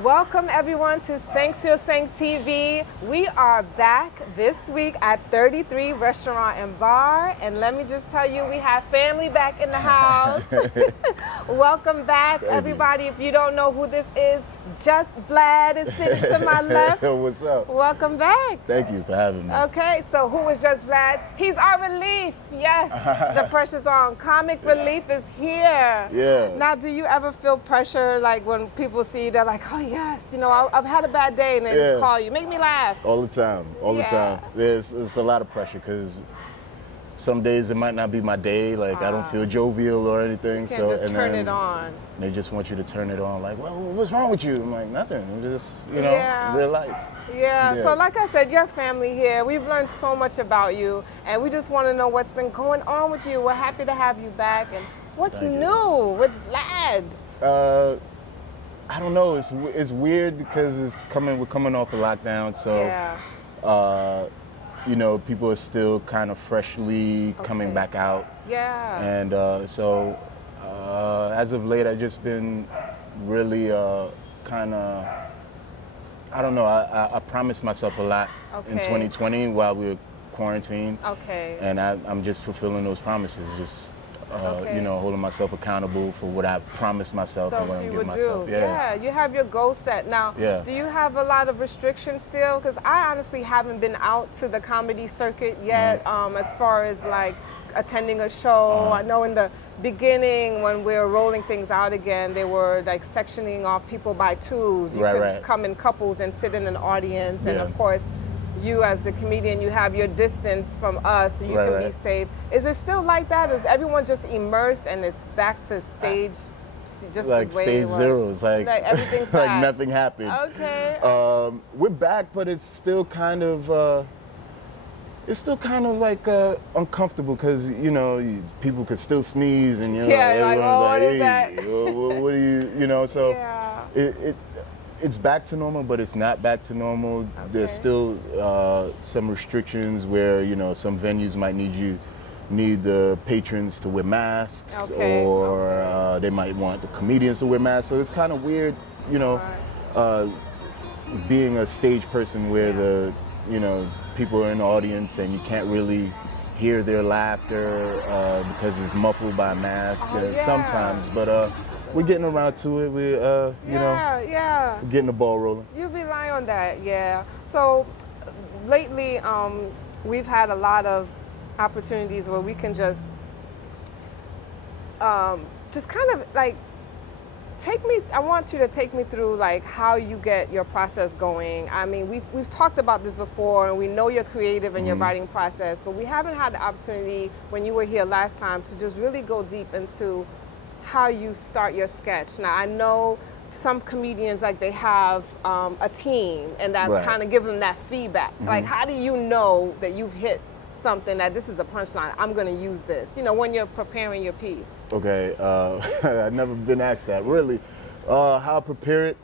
Welcome everyone to seg1 TV. We are back this week at 33 Restaurant and Bar, and let me just tell you, we have family back in the house. Welcome back, everybody. If you don't know who this is, JUSTVLAD is sitting to my left. What's up? Welcome back. Thank you for having me. Okay, so who is JUSTVLAD? He's our relief. Yes, the pressure's on. Comic relief is here. Yeah. Now, do you ever feel pressure, like when people see you, they're like, oh yes, you know, I've had a bad day, and they just call you, make me laugh. All the time, all the time. There's a lot of pressure because some days it might not be my day, like I don't feel jovial or anything. You can't just turn it on. They just want you to turn it on, like, well, what's wrong with you? I'm like, nothing, I'm just, you know, real life. Yeah, so like I said, your family here, we've learned so much about you, and we just want to know what's been going on with you. We're happy to have you back, and what's new with Vlad? I don't know, it's weird because we're coming off a lockdown, so you know, people are still kind of freshly coming back out. Yeah. And so as of late, I've just been really kind of, I don't know, I promised myself a lot in 2020 while we were quarantined. Okay. And I'm just fulfilling those promises, just you know, holding myself accountable for what I promised myself and what I'm giving myself. Yeah, you have your goal set. Now, do you have a lot of restrictions still? Because I honestly haven't been out to the comedy circuit yet, as far as like attending a show. I know in the beginning when we were rolling things out again, they were like sectioning off people by twos. You could come in couples and sit in an audience, and of course, you as the comedian, you have your distance from us, so you can be safe. Is it still like that? Is everyone just immersed and it's back to stage, just like the way stage it was? zero? It's like everything's back. like nothing happened. Okay. We're back, but it's still kind of like uncomfortable because, you know, people could still sneeze and, you know, everyone's like, hey, what do you know, so it's back to normal, but it's not back to normal. There's still some restrictions where, you know, some venues might need the patrons to wear masks, or they might want the comedians to wear masks. So it's kind of weird, you know, being a stage person where the, you know, people are in the audience and you can't really hear their laughter because it's muffled by a mask sometimes. But we're getting around to it. We, you know, getting the ball rolling. You rely on that, So lately, we've had a lot of opportunities where we can just kind of like I want you to take me through like how you get your process going. I mean, we've talked about this before, and we know you're creative in your writing process, but we haven't had the opportunity when you were here last time to just really go deep into how you start your sketch. Now, I know some comedians, like they have a team, and that kind of gives them that feedback. Like, how do you know that you've hit something, that this is a punchline, I'm going to use this, you know, when you're preparing your piece? Okay, I've never been asked that, really. How I prepare it,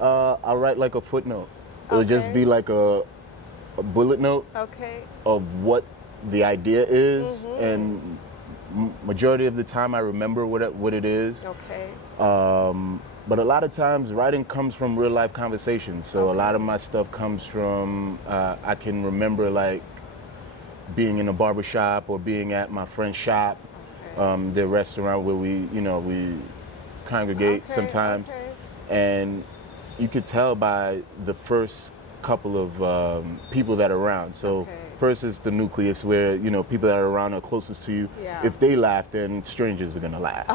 I write like a footnote. It'll just be like a bullet note of what the idea is, and majority of the time I remember what it is. But a lot of times writing comes from real life conversations. So a lot of my stuff comes from, I can remember like being in a barbershop or being at my friend's shop, the restaurant where we congregate sometimes. And you could tell by the first couple of people that are around. So first is the nucleus where, you know, people that are around are closest to you. If they laugh, then strangers are gonna laugh.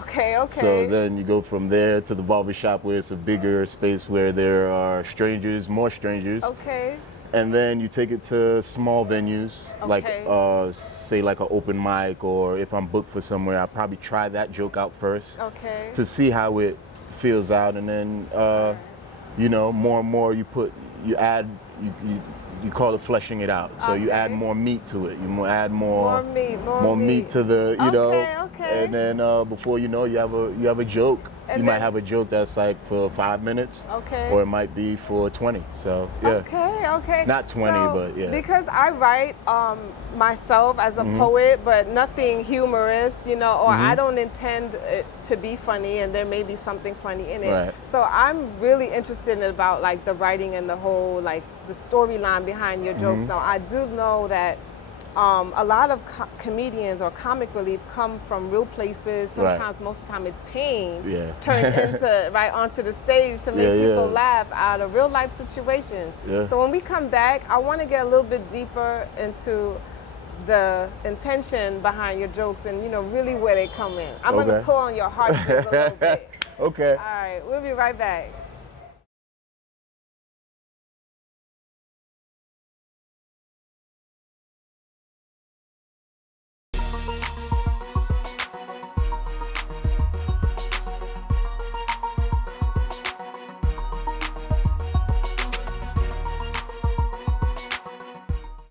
So then you go from there to the barbershop where it's a bigger space where there are strangers, more strangers. And then you take it to small venues, like say like an open mic, or if I'm booked for somewhere, I'll probably try that joke out first to see how it feels out, and then you know, more and more you call it fleshing it out. So you add more meat to it. You add more meat to the, you know, and then before you know, you have a joke. you might have a joke that's like for 5 minutes, or it might be for 20. So yeah. Okay. Not 20, but yeah. Because I write myself as a poet, but nothing humorous, you know, or I don't intend it to be funny, and there may be something funny in it. Right. So I'm really interested in about like the writing and the whole like the storyline behind your jokes. Now I do know that a lot of comedians or comic relief come from real places. Sometimes, most of the time, it's pain turned into onto the stage to make people laugh out of real life situations. So when we come back, I want to get a little bit deeper into the intention behind your jokes and, you know, really where they come in. I'm going to pull on your heartstrings a little bit. Okay. All right, we'll be right back.